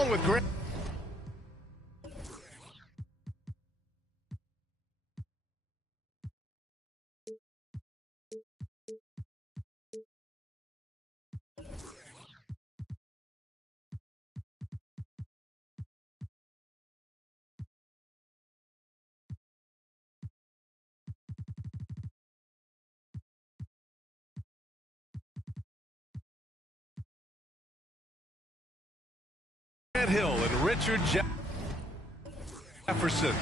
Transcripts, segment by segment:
along with Grant. Hill and Richard Jefferson.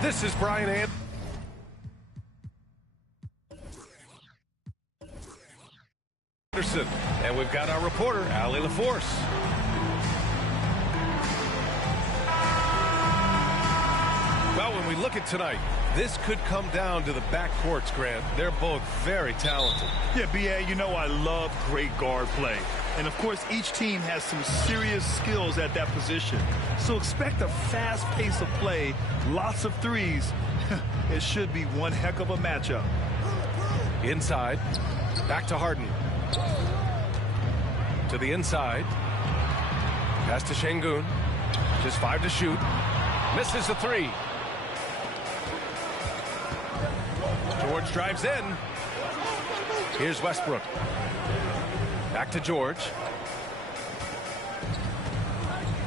This is Brian Anderson, and we've got our reporter, Allie LaForce. Well, when we look at tonight, this could come down to the backcourts, Grant. They're both very talented. Yeah, B.A., you know I love great guard play. And, of course, each team has some serious skills at that position. So expect a fast pace of play, lots of threes. It should be one heck of a matchup. Inside, back to Harden. To the inside. Pass to Şengün. Just 5 to shoot. Misses the 3. George drives in. Here's Westbrook. Back to George.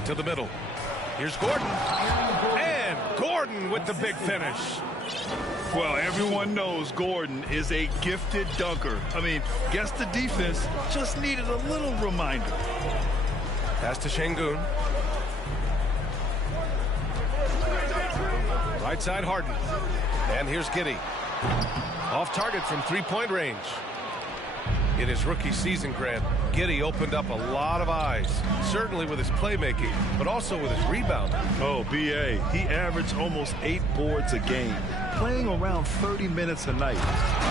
To the middle. Here's Gordon. And Gordon with the big finish. Well, everyone knows Gordon is a gifted dunker. I mean, guess the defense just needed a little reminder. Pass to Şengün. Right side Harden. And here's Giddey. Off target from three-point range. In his rookie season, Grant, Giddey opened up a lot of eyes, certainly with his playmaking, but also with his rebounding. Oh, B.A., he averaged almost 8 boards a game, playing around 30 minutes a night.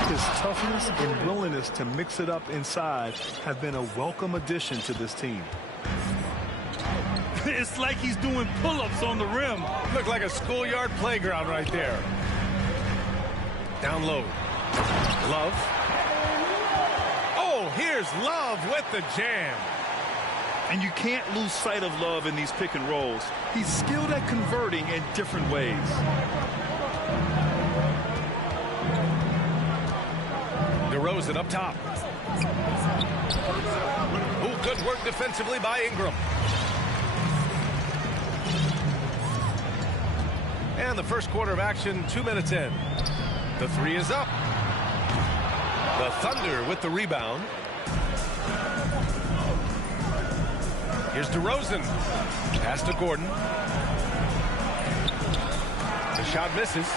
His toughness and willingness to mix it up inside have been a welcome addition to this team. It's like he's doing pull-ups on the rim. Looked like a schoolyard playground right there. Down low. Love. Oh, here's Love with the jam. And you can't lose sight of Love in these pick and rolls. He's skilled at converting in different ways. DeRozan up top. Oh, good work defensively by Ingram. And the first quarter of action, 2 minutes in. The three is up. The Thunder with the rebound. Here's DeRozan. Pass to Gordon. The shot misses.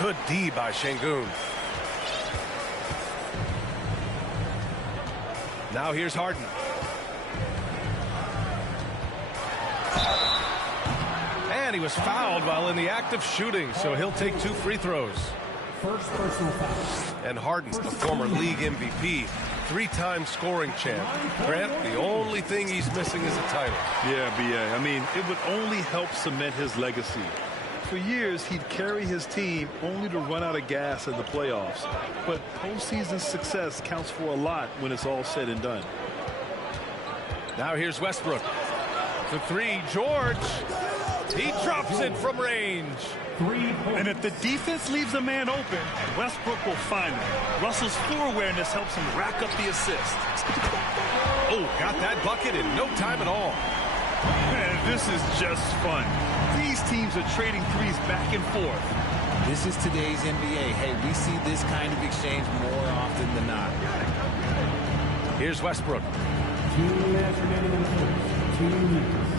Good D by Şengün. Now here's Harden. And he was fouled while in the act of shooting, so he'll take 2 free throws. First personal foul. And Harden, a former league MVP, 3-time scoring champ. Grant, the only thing he's missing is a title. Yeah, B.A. I mean, it would only help cement his legacy. For years, he'd carry his team only to run out of gas in the playoffs. But postseason success counts for a lot when it's all said and done. Now here's Westbrook. The three, George. He drops it from range. And if the defense leaves a man open, Westbrook will find him. Russell's floor awareness helps him rack up the assist. Oh, got that bucket in no time at all. Man, this is just fun. These teams are trading threes back and forth. This is today's NBA. Hey, we see this kind of exchange more often than not. Here's Westbrook. 2 minutes remaining in the first. 2 minutes.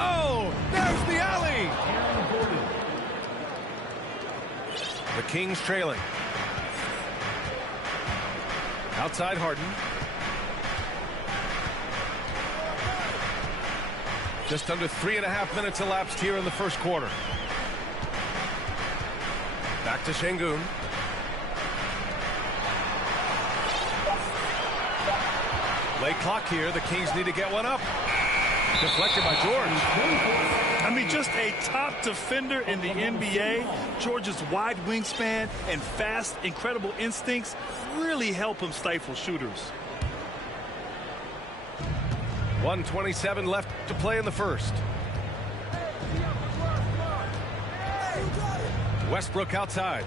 Oh, there's the alley. The Kings trailing. Outside Harden. Just under 3.5 minutes elapsed here in the first quarter. Back to Şengün. Late clock here. The Kings need to get one up. Deflected by George. I mean, just a top defender in the NBA. George's wide wingspan and fast, incredible instincts really help him stifle shooters. 1:27 left to play in the first. Westbrook outside.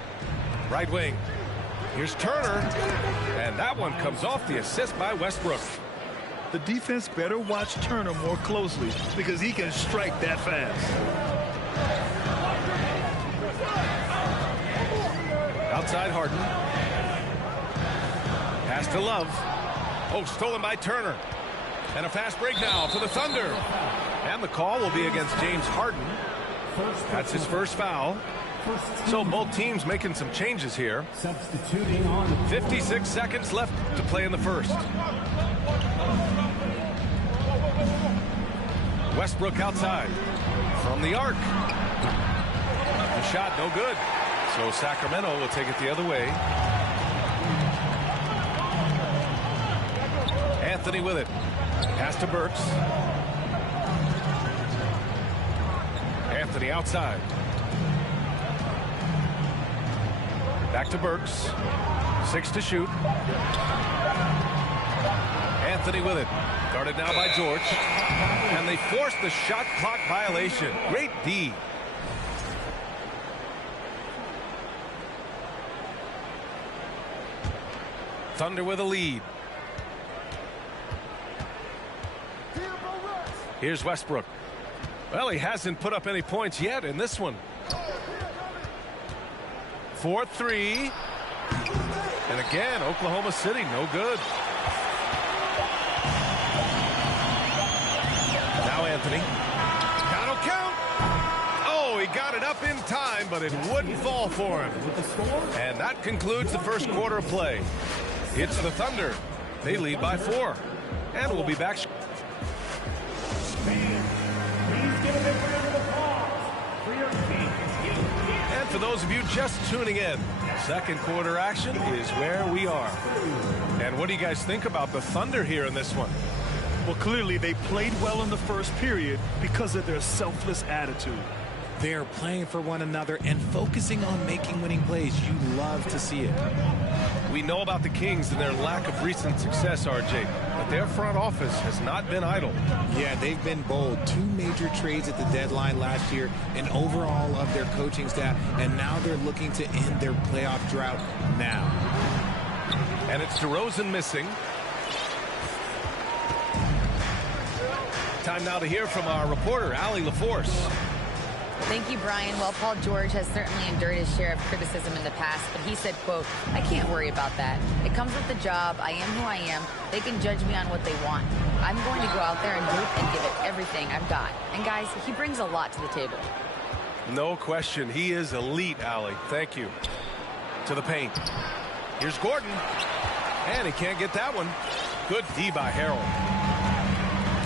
Right wing. Here's Turner. And that one comes off the assist by Westbrook. The defense better watch Turner more closely because he can strike that fast. Outside Harden. Pass to Love. Oh, stolen by Turner. And a fast break now for the Thunder. And the call will be against James Harden. That's his first foul. So both teams making some changes here. Substituting on the 56 seconds left to play in the first. Westbrook outside. From the arc. The shot no good. So Sacramento will take it the other way. Anthony with it. Pass to Burks. Anthony outside. Back to Burks. 6 to shoot. Anthony with it. Guarded now by George. And they force the shot clock violation. Great D. Thunder with a lead. Here's Westbrook. Well, he hasn't put up any points yet in this one. 4-3. And again, Oklahoma City, no good. Now Anthony. That'll count. Oh, he got it up in time, but it wouldn't fall for him. And that concludes the first quarter of play. It's the Thunder. They lead by 4. And we'll be back. And for those of you just tuning in, second quarter action is where we are. And what do you guys think about the Thunder here in this one? Well, clearly they played well in the first period because of their selfless attitude. They're playing for one another and focusing on making winning plays. You love to see it. We know about the Kings and their lack of recent success, RJ, but their front office has not been idle. Yeah, they've been bold. 2 major trades at the deadline last year, an overhaul of their coaching staff, and now they're looking to end their playoff drought now. And it's DeRozan missing. Time now to hear from our reporter, Allie LaForce. Thank you, Brian. Well, Paul George has certainly endured his share of criticism in the past, but he said, quote, "I can't worry about that. It comes with the job. I am who I am. They can judge me on what they want. I'm going to go out there and hoop and give it everything I've got." And guys, he brings a lot to the table. No question. He is elite, Allie. Thank you. To the paint. Here's Gordon. And he can't get that one. Good D by Harrell.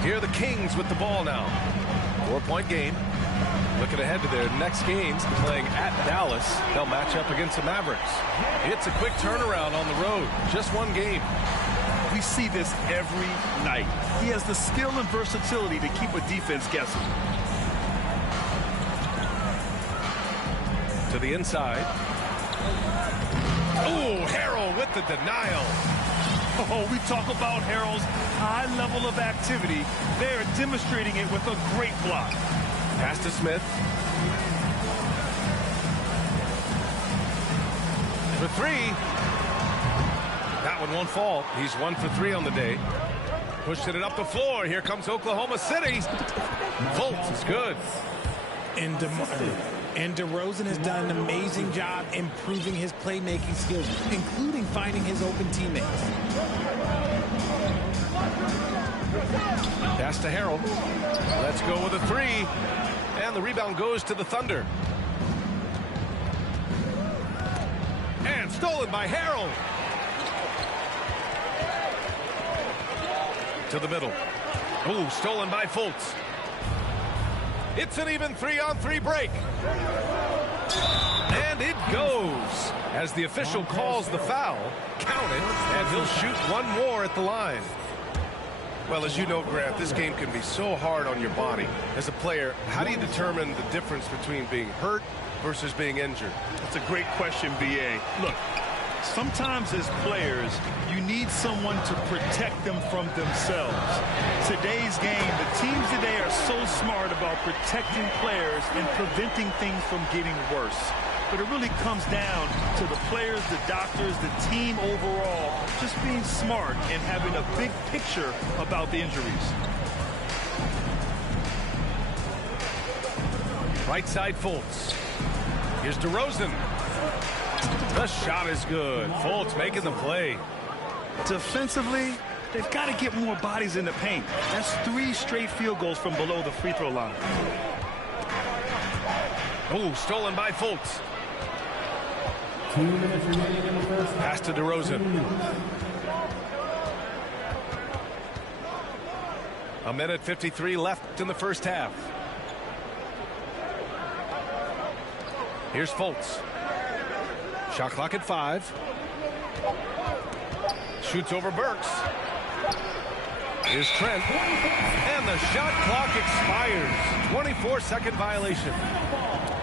Here are the Kings with the ball now. 4-point game. Looking ahead to their next games, playing at Dallas. They'll match up against the Mavericks. It's a quick turnaround on the road. Just one game. We see this every night. He has the skill and versatility to keep a defense guessing. To the inside. Oh, Harrell with the denial. Oh, we talk about Harrell's high level of activity. They're demonstrating it with a great block. Pass to Smith. For three. That one won't fall. He's 1 for 3 on the day. Pushing it up the floor. Here comes Oklahoma City. Fultz is good. And DeRozan has done an amazing job improving his playmaking skills, including finding his open teammates. Pass to Harrell. Let's go with a 3. And the rebound goes to the Thunder. And stolen by Harrell. To the middle. Oh, stolen by Fultz. It's an even 3-on-3 break. And it goes. As the official calls the foul, count it, and he'll shoot one more at the line. Well, as you know, Grant, this game can be so hard on your body. As a player, how do you determine the difference between being hurt versus being injured? That's a great question, B.A. Look, sometimes as players, you need someone to protect them from themselves. Today's game, the teams today are so smart about protecting players and preventing things from getting worse. But it really comes down to the players, the doctors, the team overall, just being smart and having a big picture about the injuries. Right side Fultz. Here's DeRozan. The shot is good. Fultz making the play. Defensively, they've got to get more bodies in the paint. That's 3 straight field goals from below the free throw line. Oh, stolen by Fultz. 2 minutes remaining in the first half. Pass to DeRozan. A minute 53 left in the first half. Here's Fultz. Shot clock at 5. Shoots over Burks. Here's Trent. And the shot clock expires. 24-second violation.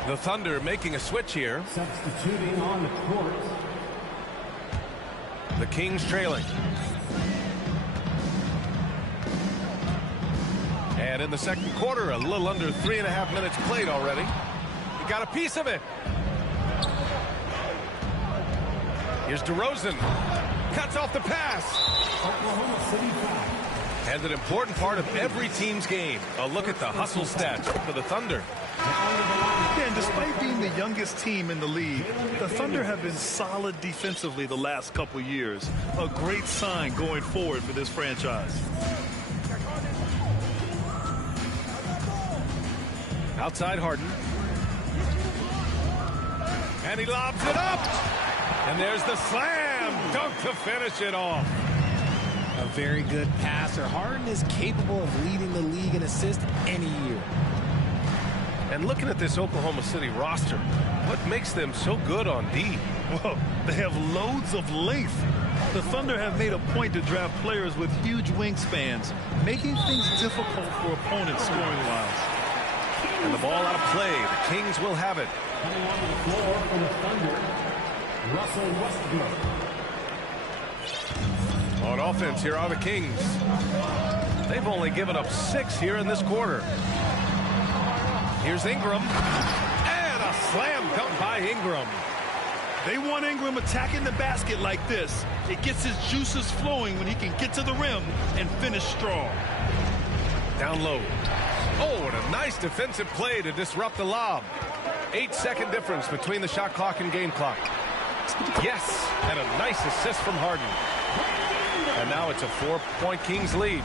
The Thunder making a switch here. Substituting on the court. The Kings trailing. And in the second quarter, a little under 3.5 minutes played already. He got a piece of it. Here's DeRozan. Cuts off the pass. Oklahoma City foul. And an important part of every team's game. A look at the hustle stats for the Thunder. Yeah, and despite being the youngest team in the league, the Thunder have been solid defensively the last couple years. A great sign going forward for this franchise. Outside Harden. And he lobs it up. And there's the slam dunk to finish it off. A very good passer. Harden is capable of leading the league in assists any year. And looking at this Oklahoma City roster, what makes them so good on D? Well, they have loads of length. The Thunder have made a point to draft players with huge wingspans, making things difficult for opponents scoring-wise. And the ball out of play. The Kings will have it. Coming onto the floor for the Thunder, Russell Westbrook. On offense, here are the Kings. They've only given up 6 here in this quarter. Here's Ingram. And a slam dunk by Ingram. They want Ingram attacking the basket like this. It gets his juices flowing when he can get to the rim and finish strong. Down low. Oh, and a nice defensive play to disrupt the lob. 8-second difference between the shot clock and game clock. Yes, and a nice assist from Harden. And now it's a 4-point Kings lead.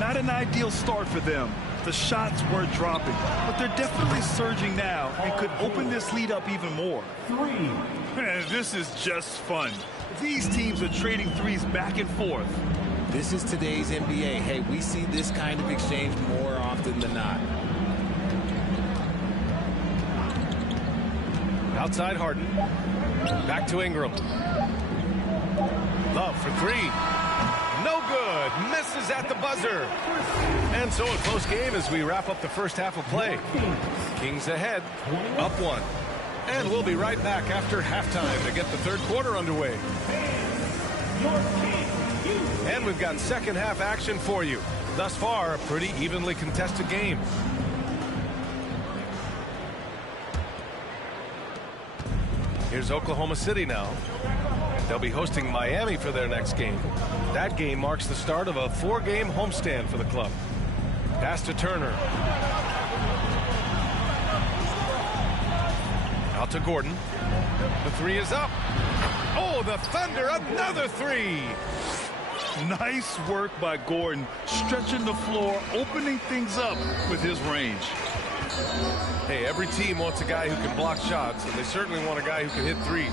Not an ideal start for them. The shots were dropping, but they're definitely surging now and could open this lead up even more. Man, this is just fun. These teams are trading threes back and forth. This is today's NBA. Hey, we see this kind of exchange more often than not. Outside Harden. Back to Ingram. Love for three. No good. Misses at the buzzer. And so a close game as we wrap up the first half of play. Kings ahead, up one. And we'll be right back after halftime to get the third quarter underway. And we've got second half action for you. Thus far, a pretty evenly contested game. Here's Oklahoma City now. They'll be hosting Miami for their next game. That game marks the start of a 4-game homestand for the club. Pass to Turner. Out to Gordon. The three is up. Oh, the Thunder, another three. Nice work by Gordon, stretching the floor, opening things up with his range. Hey, every team wants a guy who can block shots, and they certainly want a guy who can hit threes.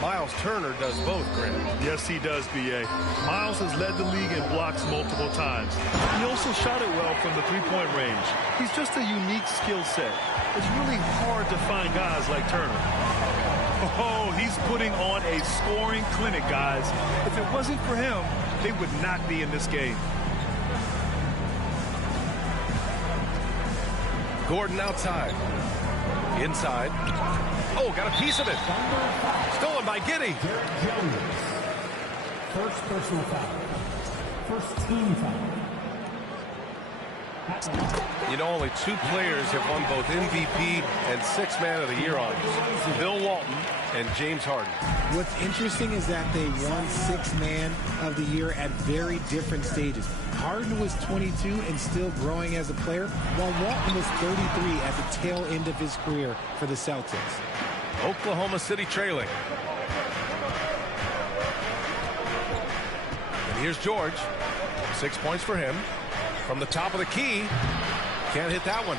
Miles Turner does both, Grant. Yes, he does, B.A. Miles has led the league in blocks multiple times. He also shot it well from the three-point range. He's just a unique skill set. It's really hard to find guys like Turner. Oh, he's putting on a scoring clinic, guys. If it wasn't for him, they would not be in this game. Gordon outside. Inside. Oh, got a piece of it. Stolen by Giddey. Derek Jones. First personal foul. First team foul. You know, only 2 players have won both MVP and 6th Man of the Year honors. Bill Walton and James Harden. What's interesting is that they won 6th Man of the Year at very different stages. Harden was 22 and still growing as a player, while Walton was 33 at the tail end of his career for the Celtics. Oklahoma City trailing. And here's George. 6 points for him. From the top of the key. Can't hit that one.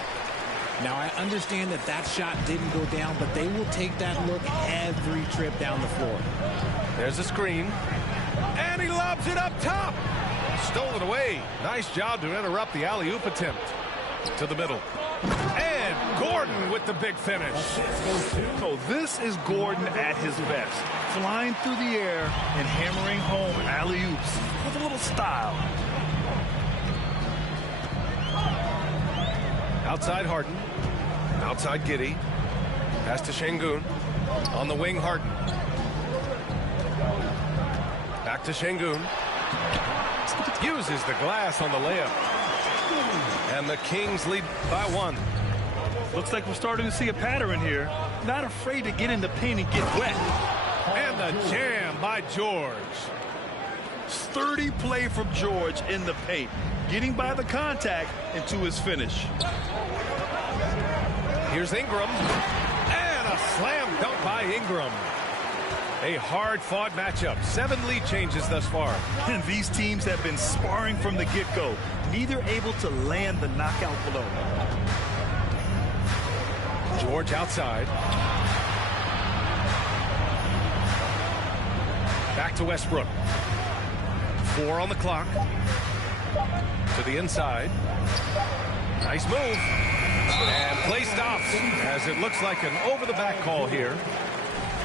Now, I understand that that shot didn't go down, but they will take that look every trip down the floor. There's a screen. And he lobs it up top. Stolen away. Nice job to interrupt the alley-oop attempt. To the middle. And Gordon with the big finish. So this is Gordon at his best. Flying through the air and hammering home alley-oops with a little style. Outside Harden. Outside Giddey. Pass to Şengün. On the wing, Harden. Back to Şengün. Uses the glass on the layup. And the Kings lead by 1. Looks like we're starting to see a pattern here. Not afraid to get in the paint and get wet. And the jam by George. Sturdy play from George in the paint. Getting by the contact and to his finish. Here's Ingram. And a slam dunk by Ingram. A hard-fought matchup. 7 lead changes thus far. And these teams have been sparring from the get-go. Neither able to land the knockout blow. George outside. Back to Westbrook. 4 on the clock. To the inside. Nice move. And play stops as it looks like an over-the-back call here.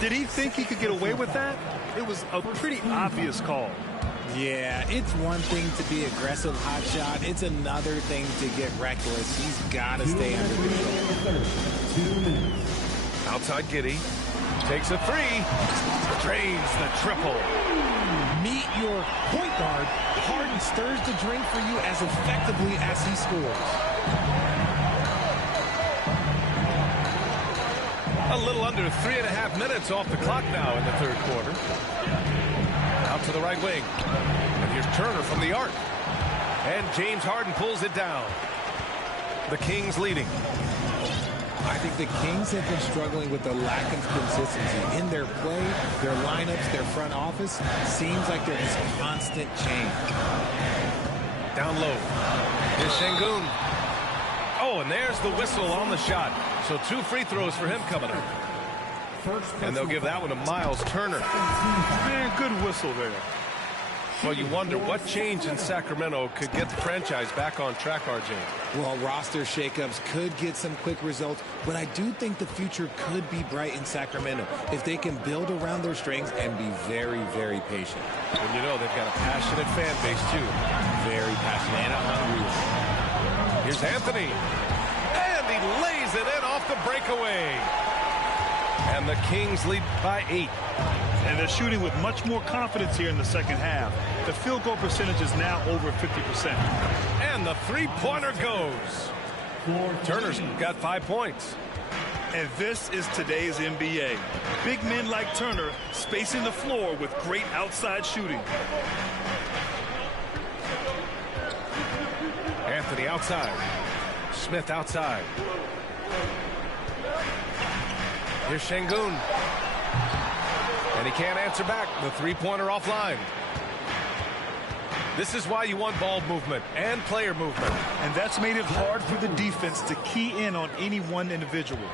Did he think he could get away with that? It was a pretty obvious call. Yeah, it's one thing to be aggressive hot shot. It's another thing to get reckless. He's got to stay under control. 2 minutes. Outside Giddey. Takes a 3. Drains the triple. Meet your point guard. Harden stirs the drink for you as effectively as he scores. A little under 3.5 minutes off the clock now in the third quarter. Out to the right wing. And here's Turner from the arc. And James Harden pulls it down. The Kings leading. I think the Kings have been struggling with the lack of consistency in their play, their lineups, their front office. Seems like there's constant change. Down low. Here's Şengün. Oh, and there's the whistle on the shot. So 2 free throws for him coming up. And they'll give that one to Miles Turner. Man, good whistle there. Well, you wonder what change in Sacramento could get the franchise back on track, RJ. Well, roster shakeups could get some quick results, but I do think the future could be bright in Sacramento if they can build around their strengths and be very, very patient. And you know they've got a passionate fan base, too. Very passionate and a hungry one. Here's Anthony. And he lays it in off the breakaway. And the Kings lead by 8. And they're shooting with much more confidence here in the second half. The field goal percentage is now over 50%. And the three-pointer goes. Turner's got 5 points. And this is today's NBA. Big men like Turner spacing the floor with great outside shooting. Anthony outside. Smith outside. Here's Şengün. And he can't answer back. The three-pointer offline. This is why you want ball movement and player movement. And that's made it hard for the defense to key in on any one individual.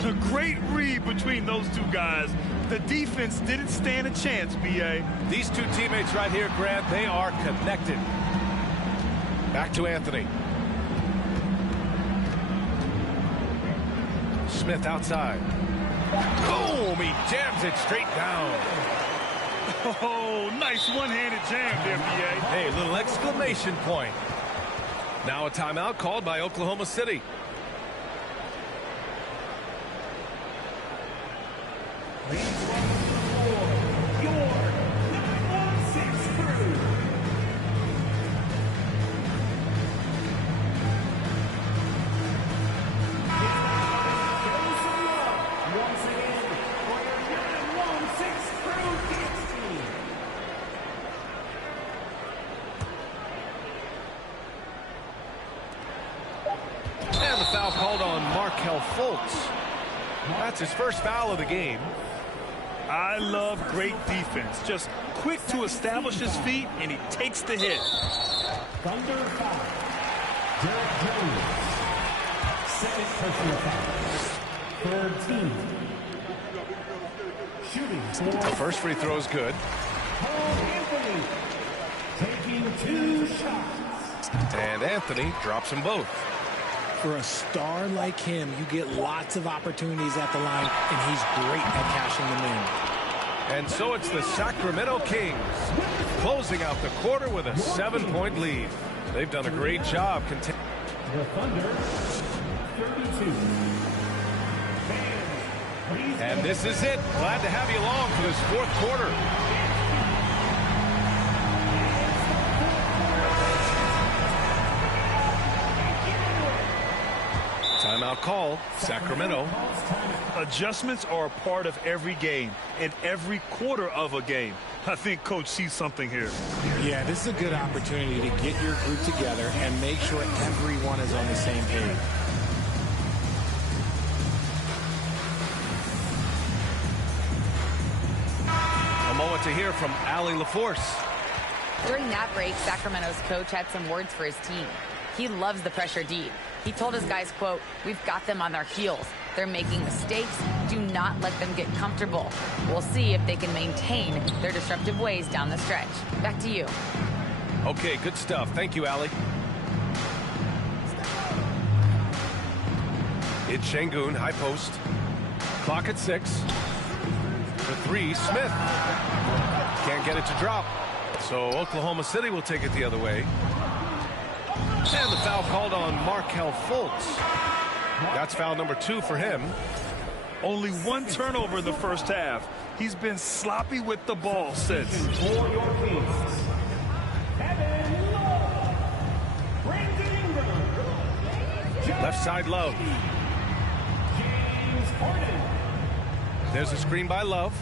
A great read between those two guys. The defense didn't stand a chance, B.A. These two teammates right here, Grant, they are connected. Back to Anthony. Smith outside. Boom! He jams it straight down. Oh, nice one-handed jam there, B.A. Hey, little exclamation point. Now a timeout called by Oklahoma City. And the foul called on Markelle Fultz. That's his first foul of the game. I love great defense. Just quick to establish his feet, and he takes the hit. Thunder foul. Derek Jones. Second personal foul. Third team. Shooting. The first free throw is good. Cole Anthony taking 2 shots. And Anthony drops them both. For a star like him, you get lots of opportunities at the line, and he's great at cashing them in. And so it's the Sacramento Kings closing out the quarter with a 7-point lead. They've done a great job. The Thunder, 32. And this is it. Glad to have you along for this fourth quarter. Timeout call, Sacramento. Adjustments are a part of every game and every quarter of a game. I think Coach sees something here. Yeah, this is a good opportunity to get your group together and make sure everyone is on the same page. A moment to hear from Allie LaForce. During that break, Sacramento's coach had some words for his team. He loves the pressure deep. He told his guys, quote, "We've got them on their heels. They're making mistakes. Do not let them get comfortable. We'll see if they can maintain their disruptive ways down the stretch." Back to you. Okay, good stuff. Thank you, Allie. It's Şengün, high post. Clock at 6. The 3, Smith. Can't get it to drop. So Oklahoma City will take it the other way. And the foul called on Markelle Fultz. That's foul number 2 for him. Only 1 turnover in the first half. He's been sloppy with the ball since. For your Kings, Kevin Love. Brandon Ingram. Left side, Love. James Harden. There's a screen by Love.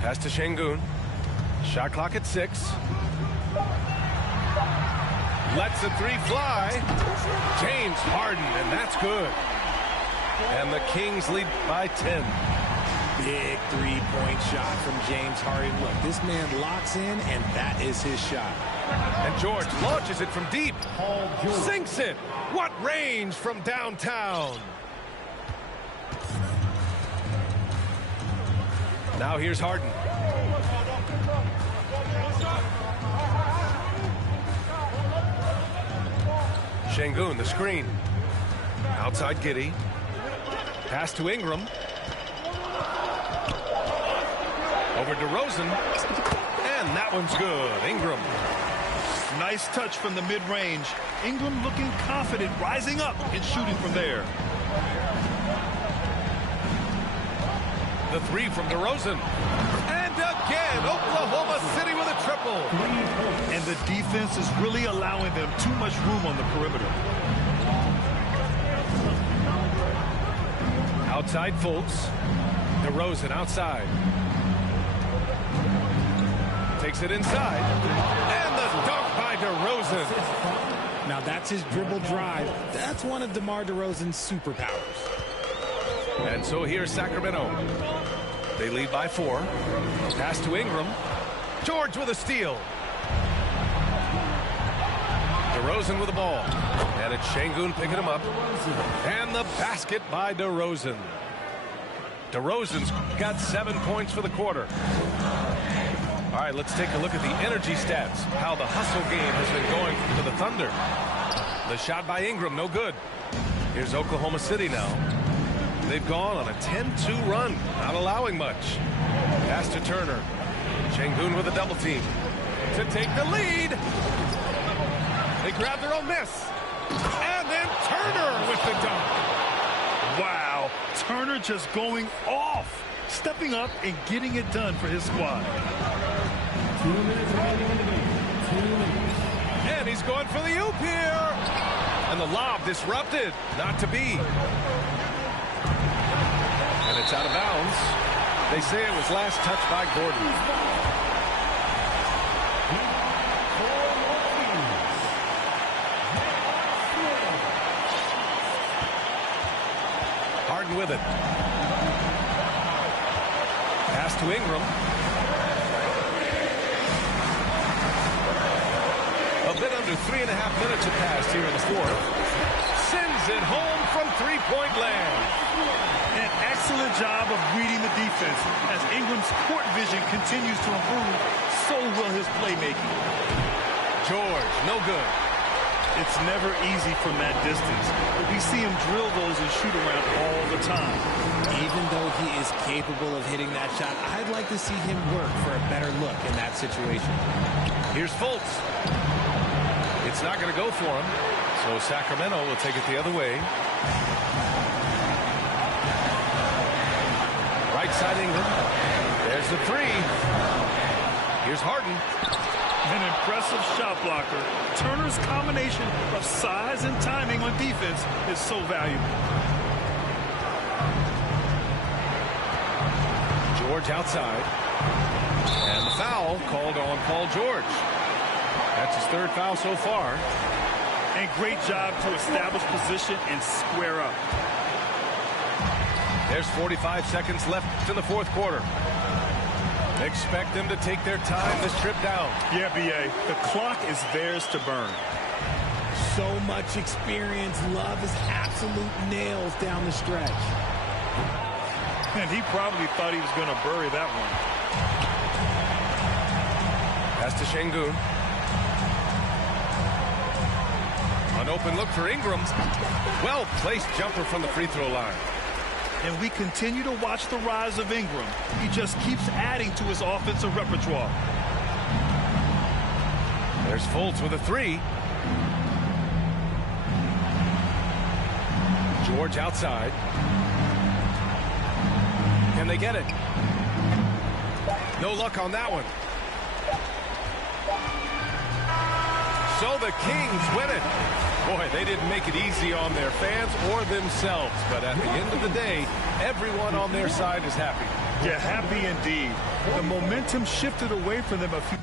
Pass to Şengün. Shot clock at 6. Lets the three fly. James Harden, and that's good. And the Kings lead by 10. Big three-point shot from James Harden. Look, this man locks in, and that is his shot. And George launches it from deep. Sinks it. What range from downtown. Now here's Harden. Şengün, the screen. Outside Giddey. Pass to Ingram. Over DeRozan. And that one's good. Ingram. Nice touch from the mid-range. Ingram looking confident, rising up and shooting from there. The three from DeRozan. And again, Oklahoma City with a triple. And the defense is really allowing them too much room on the perimeter. Outside Fultz. DeRozan outside. Takes it inside. And the dunk by DeRozan. Now that's his dribble drive. That's one of DeMar DeRozan's superpowers. And so here's Sacramento. They lead by 4. Pass to Ingram. George with a steal. DeRozan with the ball. And it's Şengün picking him up. And the basket by DeRozan. DeRozan's got 7 points for the quarter. All right, let's take a look at the energy stats. How the hustle game has been going for the Thunder. The shot by Ingram, no good. Here's Oklahoma City now. They've gone on a 10-2 run, not allowing much. Pass to Turner. Şengün with a double team to take the lead. They grab their own miss. And then Turner with the dunk. Wow, Turner just going off, stepping up and getting it done for his squad. 2 minutes remaining in the game. 2 minutes. And he's going for the oop here. And the lob disrupted. Not to be. And it's out of bounds. They say it was last touched by Gordon. Harden with it. Pass to Ingram. A bit under 3.5 minutes have passed here in the fourth. Sends it home from three-point land. An excellent job of reading the defense. As Ingram's court vision continues to improve, so will his playmaking. George, no good. It's never easy from that distance, but we see him drill those and shoot around all the time. Even though he is capable of hitting that shot, I'd like to see him work for a better look in that situation. Here's Fultz. It's not going to go for him, so Sacramento will take it the other way. Right side Ingram. There's the three. Here's Harden. An impressive shot blocker. Turner's combination of size and timing on defense is so valuable. George outside. And the foul called on Paul George. That's his third foul so far. And great job to establish position and square up. There's 45 seconds left in the fourth quarter. Expect them to take their time this trip down. Yeah, B.A., the clock is theirs to burn. So much experience. Love is absolute nails down the stretch. And he probably thought he was going to bury that one. Pass to Şengün. An open look for Ingram. Well-placed jumper from the free throw line. And we continue to watch the rise of Ingram. He just keeps adding to his offensive repertoire. There's Fultz with a three. George outside. Can they get it? No luck on that one. So the Kings win it. Boy, they didn't make it easy on their fans or themselves. But at the end of the day, everyone on their side is happy. Yeah, happy indeed. The momentum shifted away from them a few